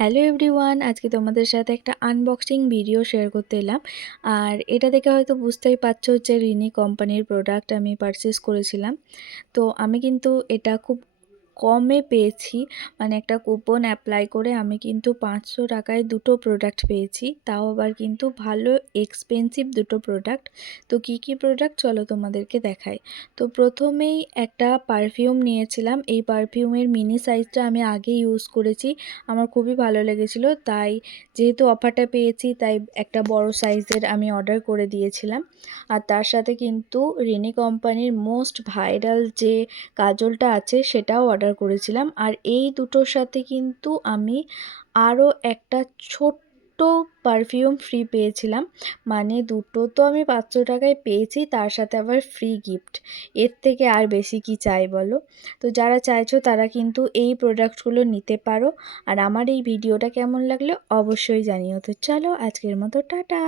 Hello everyone, আজকে তোমাদের সাথে একটা আনবক্সিং ভিডিও শেয়ার করতে এলাম। আর এটা দেখে হয়তো বুঝতেই পারছো যে রিনি কোম্পানির প্রোডাক্ট আমি পারচেস করেছিলাম। তো আমি কিন্তু এটা খুব কমে পেয়েছি, মানে একটা কুপন অ্যাপ্লাই করে আমি কিন্তু 500 টাকায় দুটো প্রোডাক্ট পেয়েছি, তাও আবার কিন্তু ভালো এক্সপেন্সিভ দুটো প্রোডাক্ট। তো কি কি প্রোডাক্ট চলো তোমাদেরকে দেখাই। তো প্রথমেই একটা পারফিউম নিয়েছিলাম। এই পারফিউমের মিনি সাইজটা আমি আগে ইউজ করেছি, আমার খুবই ভালো লেগেছিল। তাই যেহেতু অফারটা পেয়েছি তাই একটা বড় সাইজের আমি অর্ডার করে দিয়েছিলাম। আর তার সাথে কিন্তু রিনি কোম্পানির মোস্ট ভাইরাল যে কাজলটা আছে সেটাও অর্ডার করেছিলাম। আর এই দুটোর সাথে কিন্তু আমি আরও একটা ছোট্ট পারফিউম ফ্রি পেয়েছিলাম। মানে দুটো তো আমি 500 টাকায় পেয়েছি, তার সাথে আবার ফ্রি গিফট। এর থেকে আর বেশি কি চাই বলো। তো যারা চাইছো তারা কিন্তু এই প্রোডাক্টগুলো নিতে পারো। আর আমার এই ভিডিওটা কেমন লাগলো অবশ্যই জানিও। তো চলো আজকের মতো টাটা।